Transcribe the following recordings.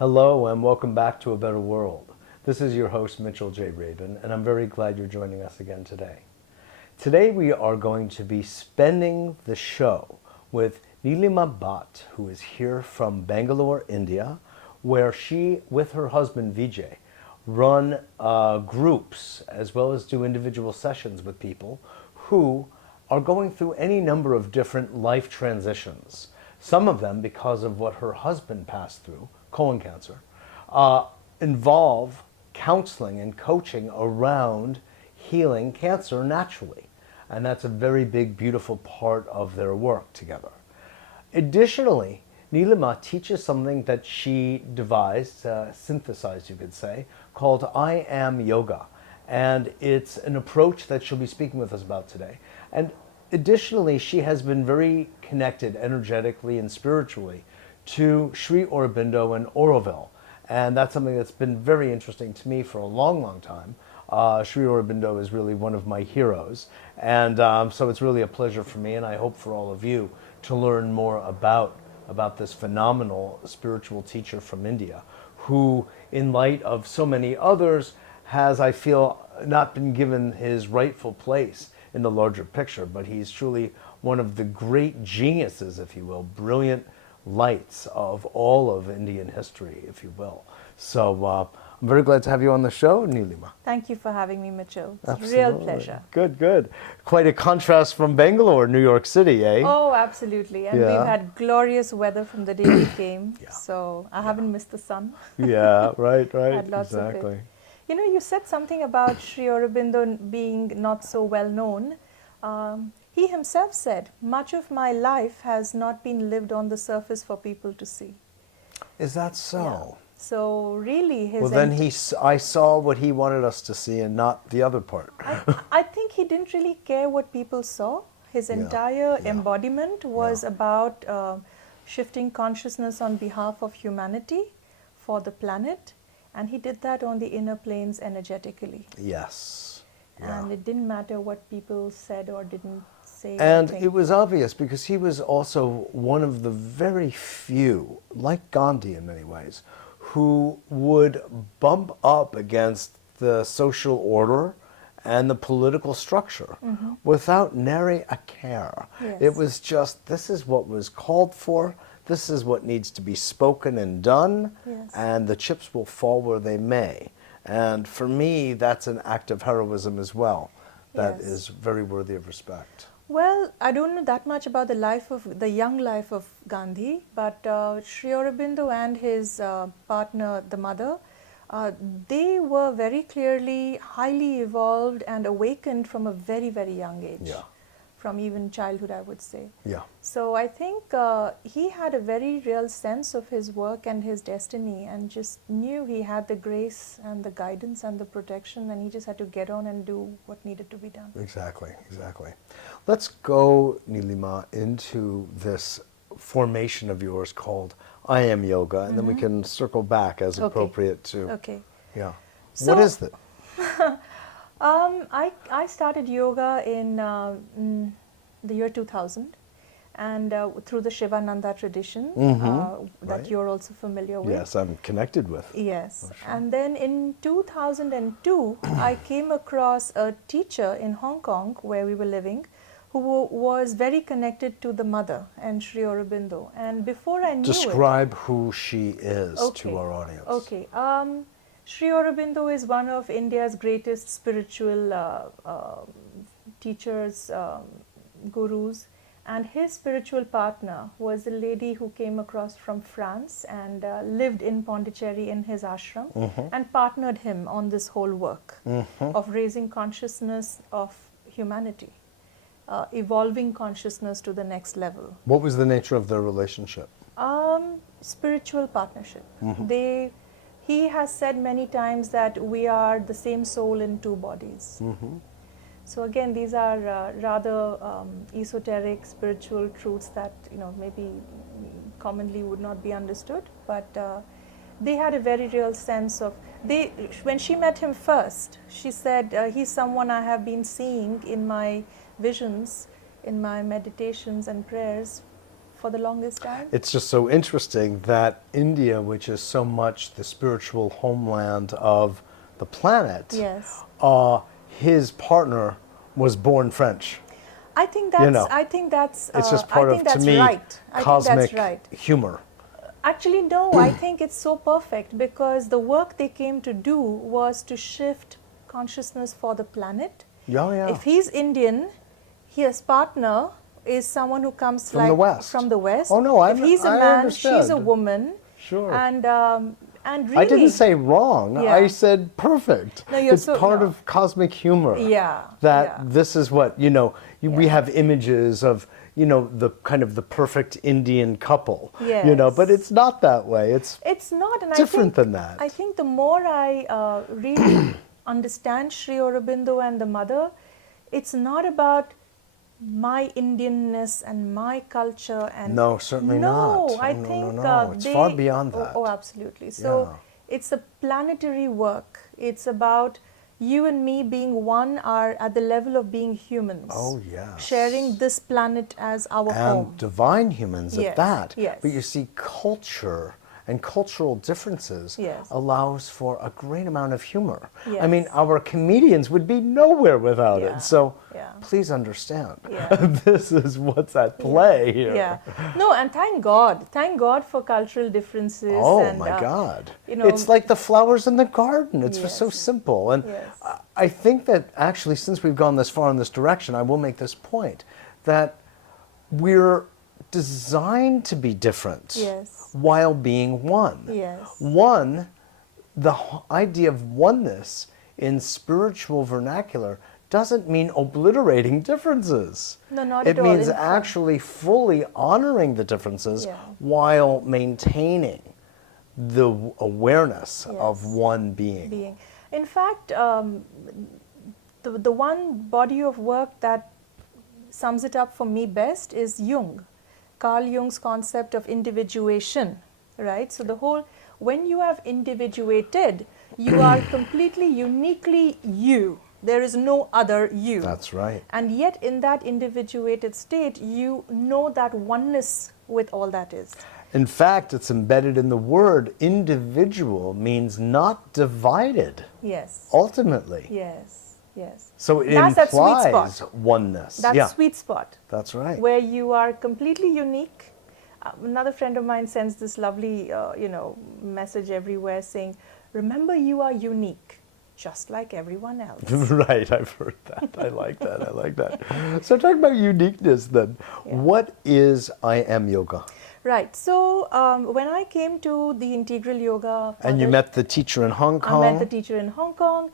Hello and welcome back to A Better World. This is your host Mitchell J. Rabin, and I'm very glad you're joining us again today. Today we are going to be spending the show with Nilima Bhat, who is here from Bangalore, India, where she, with her husband Vijay, run groups as well as do individual sessions with people who are going through any number of different life transitions. Some of them, because of what her husband passed through, colon cancer, involve counseling and coaching around healing cancer naturally. And that's a very big, beautiful part of their work together. Additionally, Nilima teaches something that she devised, synthesized you could say, called I Am Yoga. And it's an approach that she'll be speaking with us about today. And additionally, she has been very connected energetically and spiritually to Sri Aurobindo and Oroville. And that's something that's been very interesting to me for a long, long time. Sri Aurobindo is really one of my heroes. And so it's really a pleasure for me, and I hope for all of you, to learn more about this phenomenal spiritual teacher from India, who, in light of so many others, has, I feel, not been given his rightful place in the larger picture, but he's truly one of the great geniuses, if you will, brilliant lights of all of Indian history, if you will. So I'm very glad to have you on the show, Nilima. Thank you for having me, Mitchell. It's Absolutely. a real pleasure. Good, good. Quite a contrast from Bangalore, New York City, eh? Oh, absolutely. And Yeah. we've had glorious weather from the day we came. Yeah. So I haven't missed the sun. Yeah, right, Had lots exactly. of it. You know, you said something about Sri Aurobindo being not so well known. He himself said, much of my life has not been lived on the surface for people to see. Is that so? Yeah. So really his... Well, then I saw what he wanted us to see and not the other part. I think he didn't really care what people saw. His entire embodiment was about shifting consciousness on behalf of humanity for the planet. And he did that on the inner planes energetically. Yes. Yeah. And it didn't matter what people said or didn't say. And it was obvious because he was also one of the very few, like Gandhi in many ways, who would bump up against the social order and the political structure without nary a care. Yes. It was just, this is what was called for, this is what needs to be spoken and done, and the chips will fall where they may. And for me, that's an act of heroism as well that is very worthy of respect. Well, I don't know that much about the young life of Gandhi, but Sri Aurobindo and his partner, the mother, they were very clearly highly evolved and awakened from a very, very young age. Yeah. From even childhood, I would say. Yeah. So I think he had a very real sense of his work and his destiny, and just knew he had the grace and the guidance and the protection, and he just had to get on and do what needed to be done. Exactly, exactly. Let's go, Nilima, into this formation of yours called I Am Yoga, and then we can circle back as appropriate to... Okay. Yeah. So, what is it? I started yoga in the year 2000, and through the Shivananda tradition that you're also familiar with. Yes, I'm connected with. Yes. Sure. And then in 2002, I came across a teacher in Hong Kong where we were living, who was very connected to the mother and Sri Aurobindo. And before I knew Describe who she is to our audience. Okay. Sri Aurobindo is one of India's greatest spiritual teachers, gurus, and his spiritual partner was a lady who came across from France and lived in Pondicherry in his ashram and partnered him on this whole work of raising consciousness of humanity, evolving consciousness to the next level. What was the nature of their relationship? Spiritual partnership. He has said many times that we are the same soul in two bodies. So again, these are rather esoteric spiritual truths that maybe commonly would not be understood, but they had a very real sense of... When she met him first, she said, he's someone I have been seeing in my visions, in my meditations and prayers for the longest time. It's just so interesting that India, which is so much the spiritual homeland of the planet, Yes. his partner was born French. I think that's. You know, I think that's. It's just I part think of, to that's me, right. I think cosmic that's right. humor. Actually, no. I think it's so perfect because the work they came to do was to shift consciousness for the planet. Yeah, yeah. If he's Indian, his partner is someone who comes From the West. from the West. Oh, no, if he's a I man, she's a understand. woman. Sure. And really, I didn't say wrong. Yeah. I said perfect. No, you're it's so- part no. of cosmic humor. Yeah, That yeah. this is what, we Yeah. have images of, the kind of the perfect Indian couple. Yes. But it's not that way. It's not, and different I think, than that. I think the more I really understand Sri Aurobindo and the mother, it's not about my Indianness and my culture and No, certainly no, not. I No, think no. It's far beyond that. Oh, absolutely. So it's a planetary work. It's about you and me being one, are at the level of being humans. Oh, yes. Sharing this planet as our home. And divine humans Yes, at that. yes. But you see, culture and cultural differences Yes. allows for a great amount of humor. Yes. I mean, our comedians would be nowhere without Yeah, it. So yeah. please understand, Yeah. this is what's at play here. Yeah. No, and thank God. Thank God for cultural differences. Oh and, my God. you know, It's like the flowers in the garden. It's just so Yes. simple. And Yes. I think that actually, since we've gone this far in this direction, I will make this point that we're designed to be different Yes. while being one. Yes. One, the idea of oneness in spiritual vernacular doesn't mean obliterating differences. No, not it at all. means In fact- actually fully honoring the differences Yeah. while maintaining the awareness of Yes. one being. In fact, the one body of work that sums it up for me best is Jung, Carl Jung's concept of individuation, right? So the whole, when you have individuated, you are completely uniquely you. There is no other you. That's right. And yet in that individuated state, you know that oneness with all that is. In fact, it's embedded in the word. Individual means not divided, Yes. ultimately. Yes. Yes. So it That's that sweet implies spot. oneness. That yeah, sweet spot. that's right. Where you are completely unique. Another friend of mine sends this lovely, message everywhere saying, "Remember, you are unique, just like everyone else." Right, I've heard that. I like that. I like that. So talk about uniqueness then. Yeah. What is I Am Yoga? Right. So when I came to the Integral Yoga, And you met the teacher in Hong I Kong. met the teacher in Hong Kong.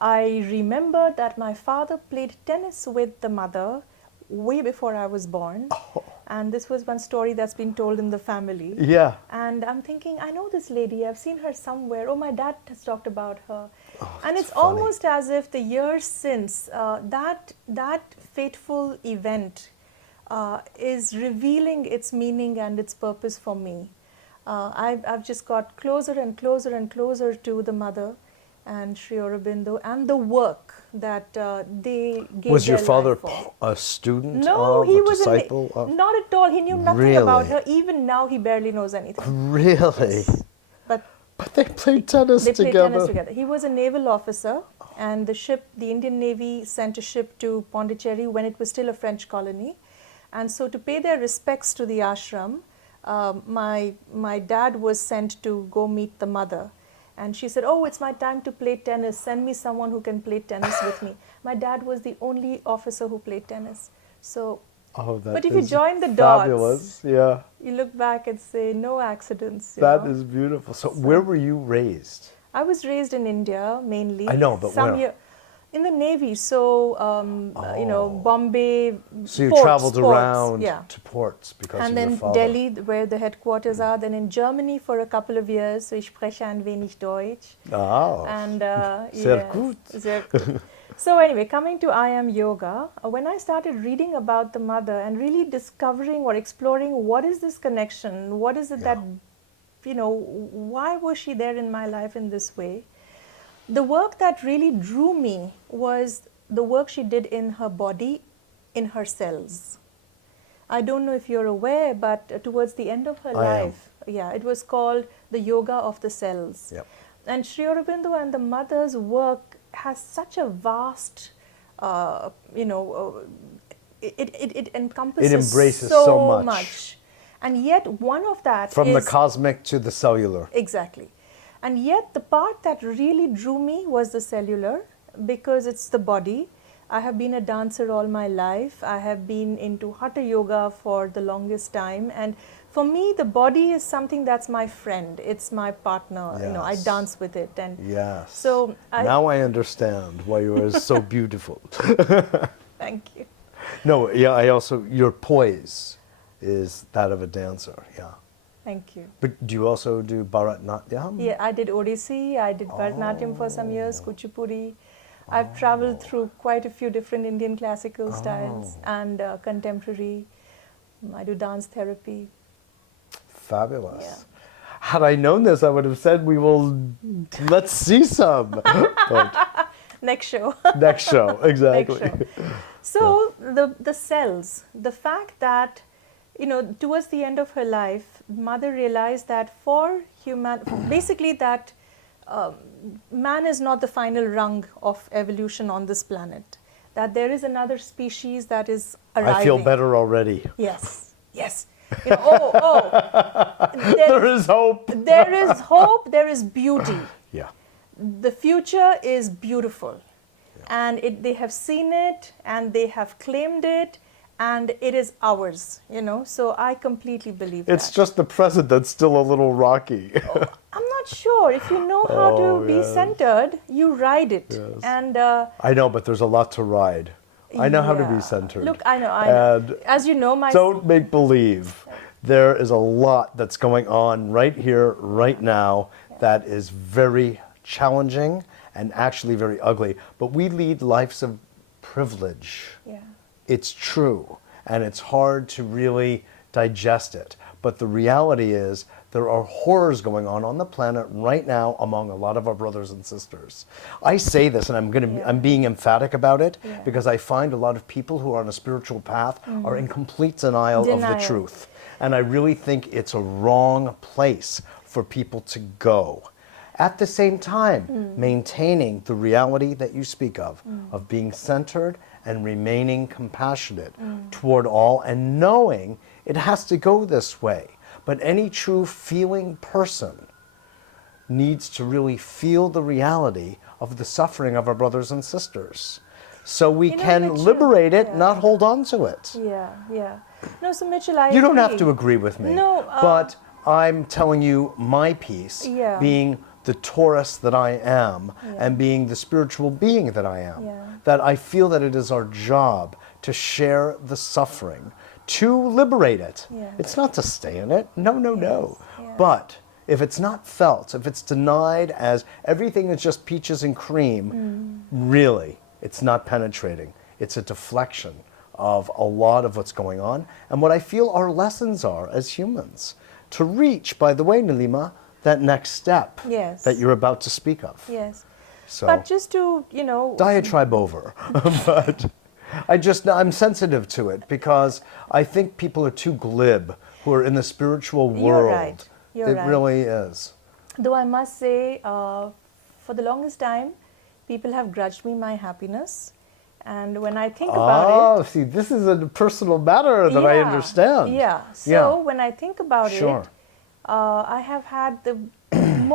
I remember that my father played tennis with the mother way before I was born. Oh. And this was one story that's been told in the family. Yeah. And I'm thinking, I know this lady, I've seen her somewhere. Oh, my dad has talked about her. And that's it's funny. almost as if the years since that fateful event is revealing its meaning and its purpose for me. I've just got closer and closer and closer to the mother and Sri Aurobindo and the work that they gave Was your their father life for. a student No, of, he a was disciple of? not at all. He knew nothing about Really? her. Even now, he barely knows anything. Really? But But they played tennis they played together. tennis together. He was a naval officer, and the Indian Navy sent a ship to Pondicherry when it was still a French colony. And so, to pay their respects to the ashram, my dad was sent to go meet the mother. And she said, "Oh, it's my time to play tennis. Send me someone who can play tennis with me." My dad was the only officer who played tennis. So, Oh, that but if you is join the fabulous. dots, Yeah, you look back and say, no accidents. that know? is beautiful. So, where were you raised? I was raised in India mainly. I know, but where? In the Navy, so Bombay. So you ports, traveled ports, around yeah. to ports because And of then your father. Delhi, where the headquarters are. Then in Germany for a couple of years. So ich spreche ein wenig Deutsch. Oh, And sehr yes, gut. sehr gut. So anyway, coming to I Am Yoga, when I started reading about the mother and really discovering or exploring what is this connection, what is it that, why was she there in my life in this way? The work that really drew me was the work she did in her body, in her cells. I don't know if you're aware, but towards the end of her I am. life, yeah, it was called the Yoga of the Cells. Yep. And Sri Aurobindo and the mother's work has such a vast, you know, it encompasses It embraces so much. And yet one of that From is... the cosmic to the cellular. Exactly. And yet the part that really drew me was the cellular, because it's the body. I have been a dancer all my life. I have been into Hatha Yoga for the longest time. And for me, the body is something that's my friend. It's my partner. You know, I Yes. dance with it. And Yes. so now I understand why you are so beautiful. Thank you. No, yeah, I also, your poise is that of a dancer, yeah. Thank you. But do you also do Bharatnatyam? Yeah, I did Odissi, I did Bharatanatyam for some years, Kuchipudi. I've traveled through quite a few different Indian classical styles and contemporary. I do dance therapy. Fabulous. Yeah. Had I known this, I would have said let's see some. But Next show. next show, exactly. Next show. So the cells, the fact that, you know, towards the end of her life, mother realized that for basically that man is not the final rung of evolution on this planet. That there is another species that is arriving. I feel better already. Yes, yes. You know, There is hope. there is hope, there is beauty. Yeah. The future is beautiful, and they have seen it, and they have claimed it, and it is ours, you know. So I completely believe It's that. just the present that's still a little rocky. I'm not sure. If you know how Oh, to be yes. centered, you ride it. Yes. And I know, but there's a lot to ride. I know how to be yeah. centered. Look, I know. I know. And As you know, my don't make believe. There is a lot that's going on right here, right now, that is very challenging and actually very ugly. But we lead lives of privilege. yeah. It's true, and it's hard to really digest it. But the reality is there are horrors going on the planet right now among a lot of our brothers and sisters. I say this, and I'm being emphatic about it, Yeah. because I find a lot of people who are on a spiritual path are in complete denial of the Denial. truth. And I really think it's a wrong place for people to go. At the same time, maintaining the reality that you speak of being centered and remaining compassionate toward all, and knowing it has to go this way. But any true feeling person needs to really feel the reality of the suffering of our brothers and sisters, so we You know, can Mitchell, liberate it, yeah. not hold on to it. Yeah, yeah. No, so Mitchell, I You don't have agree. to agree with me. No, but I'm telling you my piece, Yeah. being the Taurus that I am, and being the spiritual being that I am, Yeah. that I feel that it is our job to share the suffering, to liberate it. Yeah. It's not to stay in it. No, no, no. yeah. But if it's not felt, if it's denied as everything is just peaches and cream, really, it's not penetrating. It's a deflection of a lot of what's going on, and what I feel our lessons are as humans. To reach, by the way, Nilima, that next step Yes. that you're about to speak of. Yes. So, But just to, you know, diatribe over. But I'm sensitive to it, because I think people are too glib who are in the spiritual world. You're right. You're it right. really is. though I must say, for the longest time, people have grudged me my happiness. And when I think about Oh, see, this is a personal matter that I Yeah, understand. Yeah. So Yeah. when I think about Sure. it, I have had the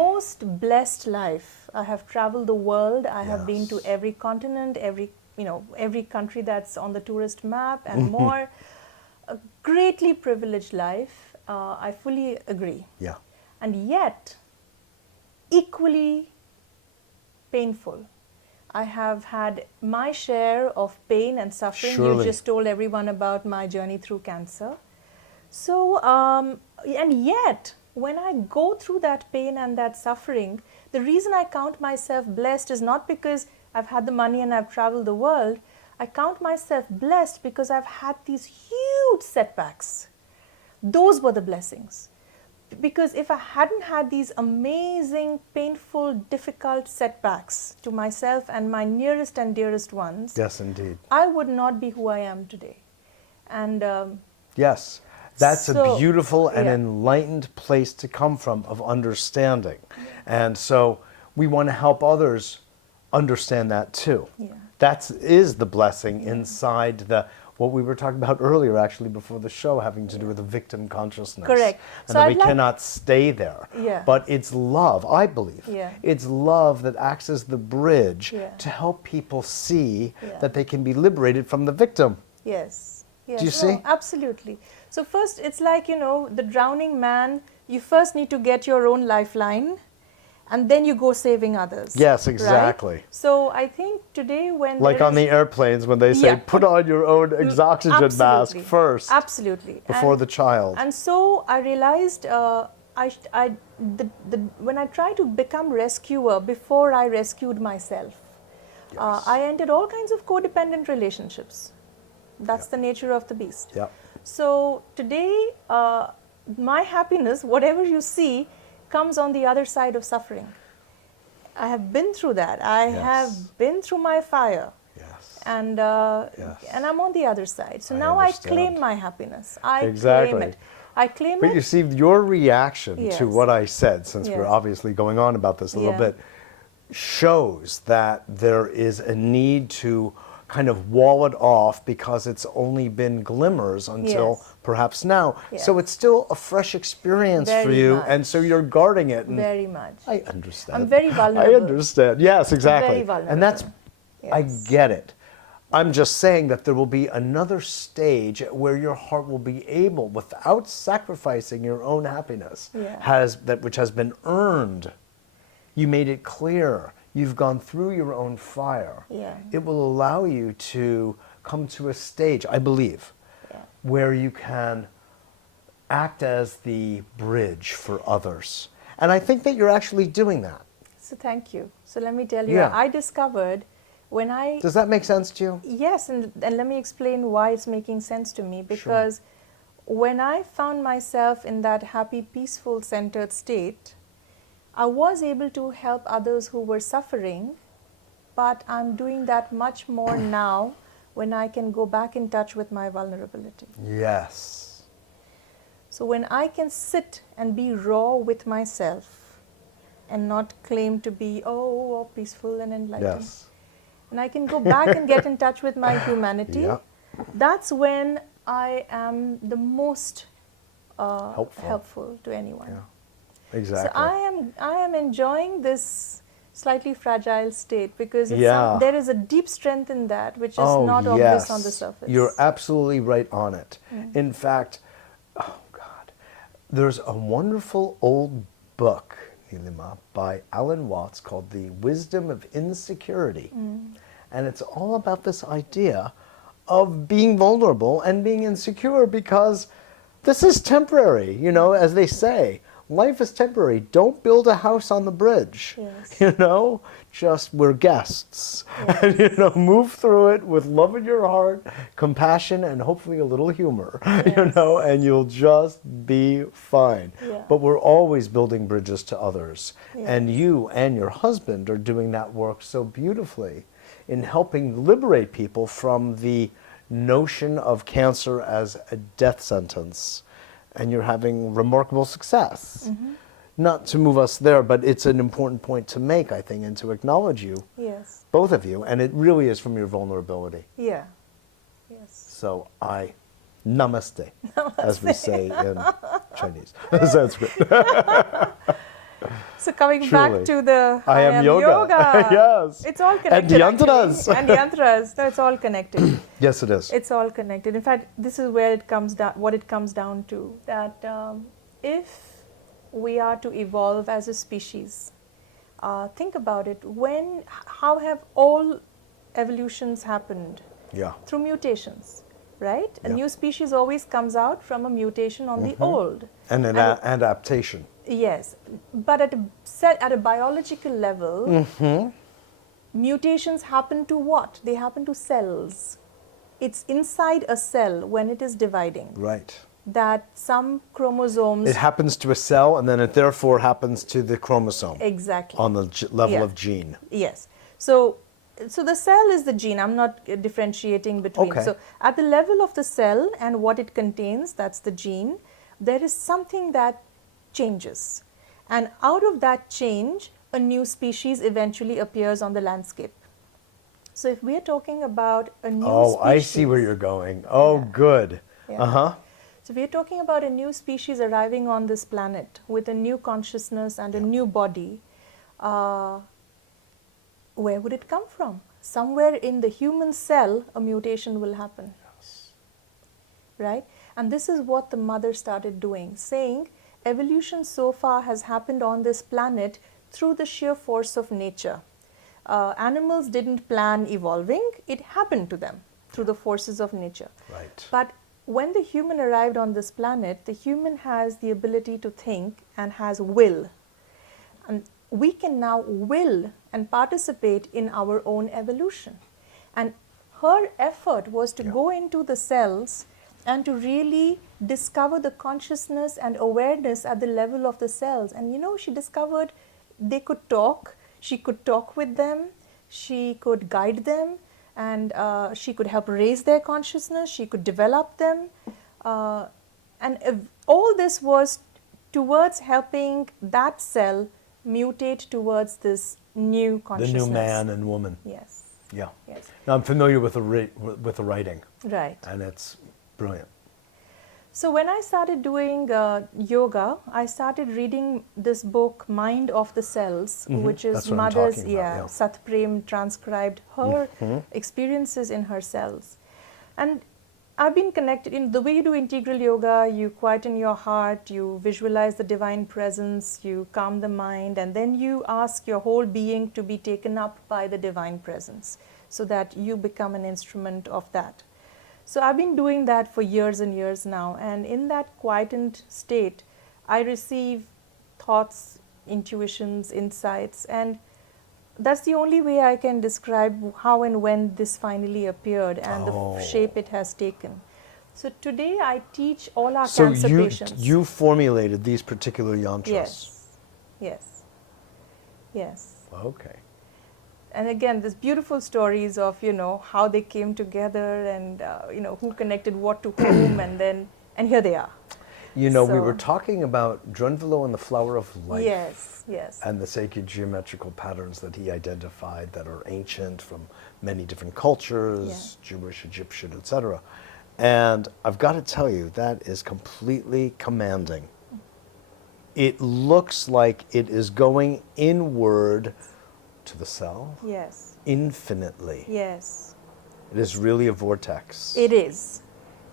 most blessed life. I have traveled the world. I have been to Yes. every continent, every country that's on the tourist map and more. A greatly privileged life. I fully agree. Yeah. And yet, equally painful. I have had my share of pain and suffering. Surely. You just told everyone about my journey through cancer. So, and yet, when I go through that pain and that suffering, the reason I count myself blessed is not because I've had the money and I've traveled the world. I count myself blessed because I've had these huge setbacks. Those were the blessings. Because if I hadn't had these amazing, painful, difficult setbacks to myself and my nearest and dearest ones, Yes, indeed. I would not be who I am today. And Yes. That's a So, beautiful and yeah. enlightened place to come from of understanding. And so we want to help others understand that too. Yeah. That is the blessing inside the what we were talking about earlier, actually, before the show, having to do with the victim consciousness. Correct. And So that I'd we like- cannot stay there. Yeah. But it's love, I believe. Yeah. It's love that acts as the bridge Yeah. to help people see Yeah. that they can be liberated from the victim. Yes. Yes. Do you No, see? absolutely. So first, it's like, the drowning man, you first need to get your own lifeline, and then you go saving others. Yes, right? exactly. So I think today when Like there on is- the airplanes when they say, Yeah, put on your own oxygen mask Absolutely. first Absolutely. before And- the child. And so I realized when I tried to become rescuer before I rescued myself, I entered all kinds of codependent relationships. That's the nature of the beast. Yep. So today, my happiness, whatever you see, comes on the other side of suffering. I have been through that. I Yes. have been through my fire. Yes. And Yes. and I'm on the other side. So I now I understand. claim my happiness. I Exactly. claim it. I claim But it. you see, your reaction to Yes. what I said, since we're Yes. obviously going on about this a little Yeah. bit, shows that there is a need to kind of wall it off because it's only been glimmers until Yes. perhaps now. Yes. So it's still a fresh experience for Very you, much. and so you're guarding it. And Very much. I understand. I'm very vulnerable. I understand. Yes, exactly. Very vulnerable. And that's, I Yes. get it. I'm just saying that there will be another stage where your heart will be able, without sacrificing your own happiness, Yeah. which has been earned. You made it clear. You've gone through your own fire. Yeah. It will allow you to come to a stage, I believe, Yeah. where you can act as the bridge for others. And I think that you're actually doing that. So thank you. So let me tell you, Yeah. I discovered when I Does that make sense to you? Yes, and let me explain why it's making sense to me. Because when I found myself in that happy, peaceful, centered state, I was able to help others who were suffering, but I'm doing that much more now when I can go back in touch with my vulnerability. Yes. So when I can sit and be raw with myself and not claim to be, oh peaceful and enlightened. Yes. And I can go back and get in touch with my humanity. Yeah. That's when I am the most helpful to anyone. Yeah. Exactly. So I am enjoying this slightly fragile state because Yeah. there is a deep strength in that which is not obvious on the surface. You're absolutely right on it. In fact, oh God, there's a wonderful old book, Nilima, by Alan Watts called The Wisdom of Insecurity. And it's all about this idea of being vulnerable and being insecure because this is temporary, as they say. Life is temporary. Don't build a house on the bridge. Yes. Just we're guests. And, move through it with love in your heart, compassion, and hopefully a little humor, Yes. and you'll just be fine. Yeah. But we're always building bridges to others. Yes. And you and your husband are doing that work so beautifully in helping liberate people from the notion of cancer as a death sentence. And you're having remarkable success. Not to move us there, but it's an important point to make, I think, and to acknowledge you, Yes. both of you, and it really is from your vulnerability. Yeah. Yes. So namaste, as we say in Chinese, Sanskrit. So coming Truly. back to the I am yoga. Yes. It's all And connected. yantras. actually. And yantras. No, it's all connected. Yes, it is. It's all connected. In fact, this is where it comes down. What it comes down to, that if we are to evolve as a species, think about it. How have all evolutions happened? Yeah. Through mutations, right? A Yeah. new species always comes out from a mutation on the old. And an adaptation. Yes, but at a biological level, mutations happen to what? They happen to cells. It's inside a cell when it is dividing Right. that some chromosomes. It happens to a cell, and then it therefore happens to the chromosome Exactly. on the level Yeah. of gene. Yes. So So the cell is the gene. I'm not differentiating between. Okay. So at the level of the cell and what it contains, that's the gene, there is something that changes. And out of that change, a new species eventually appears on the landscape. So if we are talking about a new Oh, species. I see where you're going. Oh, Yeah. good. Yeah. Uh-huh. So we are talking about a new species arriving on this planet with a new consciousness and a new body. Where would it come from? Somewhere in the human cell, a mutation will happen. Yes. Right? And this is what the mother started doing, saying evolution so far has happened on this planet through the sheer force of nature. Animals didn't plan evolving, it happened to them through the forces of nature. Right. But when the human arrived on this planet, the human has the ability to think and has will. And we can now will and participate in our own evolution. And her effort was to go into the cells and to really discover the consciousness and awareness at the level of the cells. And you know, she discovered they could talk, she could talk with them, she could guide them, and she could help raise their consciousness, she could develop them. And all this was towards helping that cell mutate towards this new consciousness. The new man and woman. Yes. Yeah. Yes. Now, I'm familiar with the writing. Right. And it's brilliant. So when I started doing yoga, I started reading this book, Mind of the Cells, which is That's what I'm mother's, talking about, yeah. Sat Prem transcribed her experiences in her cells. And I've been connected in the way you do integral yoga, you quieten your heart, you visualize the divine presence, you calm the mind, and then you ask your whole being to be taken up by the divine presence so that you become an instrument of that. So I've been doing that for years and years now, and in that quietened state, I receive thoughts, intuitions, insights, and that's the only way I can describe how and when this finally appeared and the shape it has taken. So today I teach all our cancer patients. So you formulated these particular yantras? Yes, yes, yes. Okay. And again, there's beautiful stories of, you know, how they came together and, you know, who connected what to whom, and here they are. You know, we So- were talking about Drunvalo and the Flower of Life. Yes, yes. And the sacred geometrical patterns that he identified that are ancient from many different cultures, Jewish, Egyptian, etc. And I've got to tell you, that is completely commanding. It looks like it is going inward to the cell Yes, infinitely. yes. It is really a vortex. It is.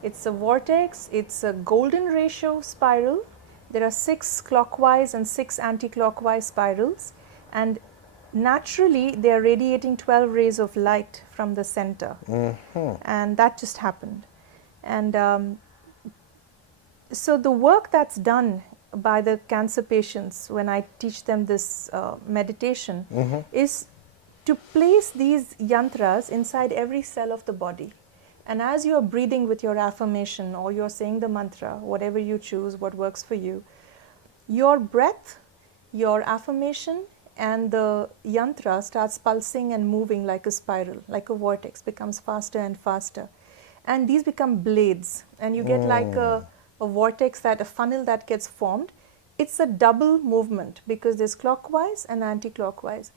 It's a vortex, it's a golden ratio spiral. There are 6 clockwise and 6 anti-clockwise spirals, and naturally they are radiating 12 rays of light from the center. And that just happened. And so the work that's done by the cancer patients when I teach them this meditation is to place these yantras inside every cell of the body. And as you are breathing with your affirmation or you're saying the mantra, whatever you choose, what works for you, your breath, your affirmation, and the yantra starts pulsing and moving like a spiral, like a vortex, becomes faster and faster. And these become blades, and you get like a vortex, a funnel that gets formed. It's a double movement because there's clockwise and anti-clockwise.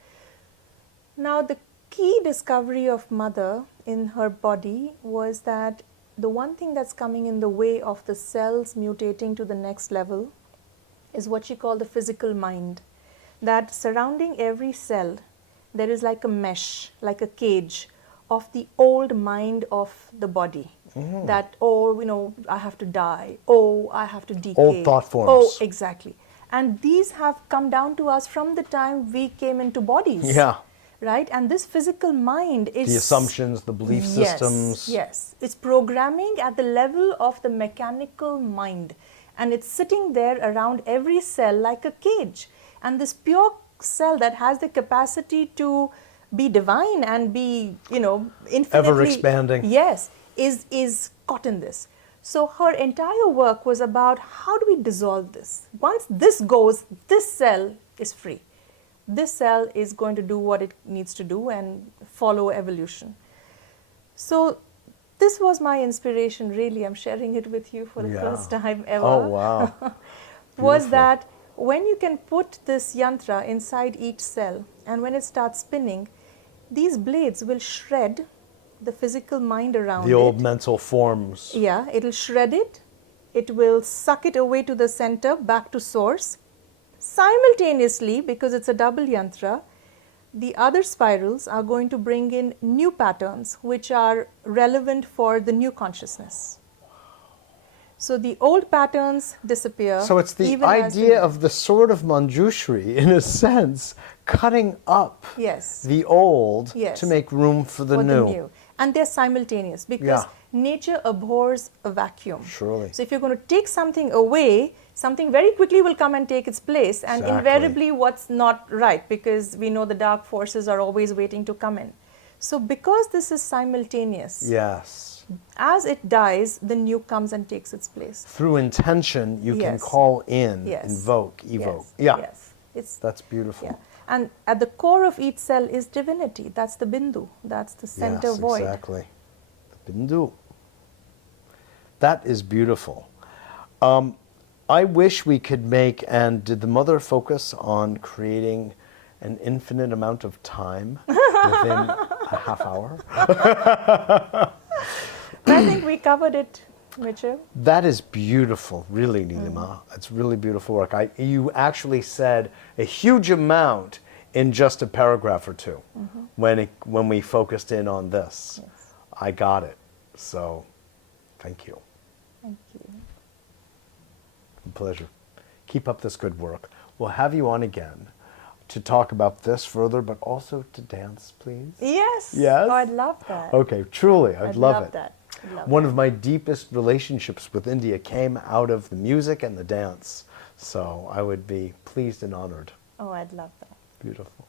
Now, the key discovery of mother in her body was that the one thing that's coming in the way of the cells mutating to the next level is what she called the physical mind. That surrounding every cell, there is like a mesh, like a cage of the old mind of the body. That, oh, you know, I have to die. Oh, I have to decay. Old thought forms. Oh, exactly. And these have come down to us from the time we came into bodies. Yeah. Right? And this physical mind is... The assumptions, the belief systems. Yes. It's programming at the level of the mechanical mind. And it's sitting there around every cell like a cage. And this pure cell that has the capacity to be divine and be, you know, infinitely... Ever expanding. Yes, is caught in this. So her entire work was about how do we dissolve this? Once this goes, this cell is free. this cell is going to do what it needs to do and follow evolution. So this was my inspiration, really. I'm sharing it with you for the first time ever. Oh, wow. Was that when you can put this yantra inside each cell, and when it starts spinning, these blades will shred the physical mind around it. The old mental forms. Yeah, it'll shred it. It will suck it away to the center, back to source. Simultaneously, because it's a double yantra, the other spirals are going to bring in new patterns which are relevant for the new consciousness. So the old patterns disappear. So it's the idea of the sword of Manjushri, in a sense, cutting up the old to make room for the new. And they're simultaneous because nature abhors a vacuum. Surely. So if you're going to take something away, something very quickly will come and take its place, and invariably what's not right, because we know the dark forces are always waiting to come in. So because this is simultaneous, as it dies, the new comes and takes its place. Through intention, you can call in, invoke, evoke. That's beautiful. Yeah. And at the core of each cell is divinity. That's the bindu. That's the center void. Exactly. The bindu. That is beautiful. I wish we could make, and did the mother focus on creating an infinite amount of time within a half hour? I think we covered it, Mitchell. That is beautiful, really, Nilima. It's really beautiful work. You actually said a huge amount in just a paragraph or two when we focused in on this. I got it. So, thank you. Thank you. A pleasure. Keep up this good work. We'll have you on again to talk about this further, but also to dance, please. Yes. Yes? Oh, I'd love that. Okay, truly, I'd love it. That. One of my deepest relationships with India came out of the music and the dance. So I would be pleased and honored. Oh, I'd love that. Beautiful.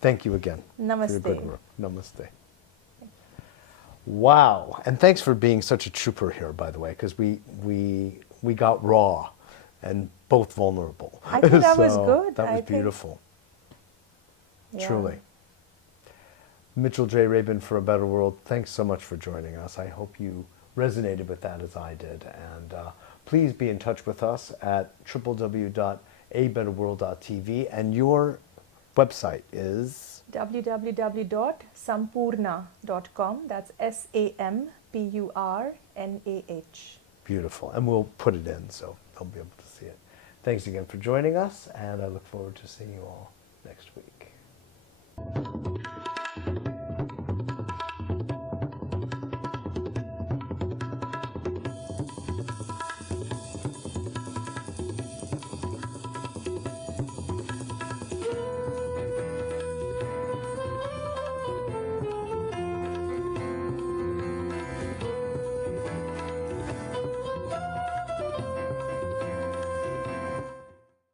Thank you again Namaste. for your good work. Namaste. Wow. And thanks for being such a trooper here, by the way, because we got raw and both vulnerable. I think that was good. That was beautiful. Truly. Mitchell J. Rabin for A Better World, thanks so much for joining us. I hope you resonated with that as I did. And please be in touch with us at www.abetterworld.tv. And your website is? www.sampurnah.com. That's SAMPURNAH. Beautiful. And we'll put it in so they'll be able to see it. Thanks again for joining us, and I look forward to seeing you all next week.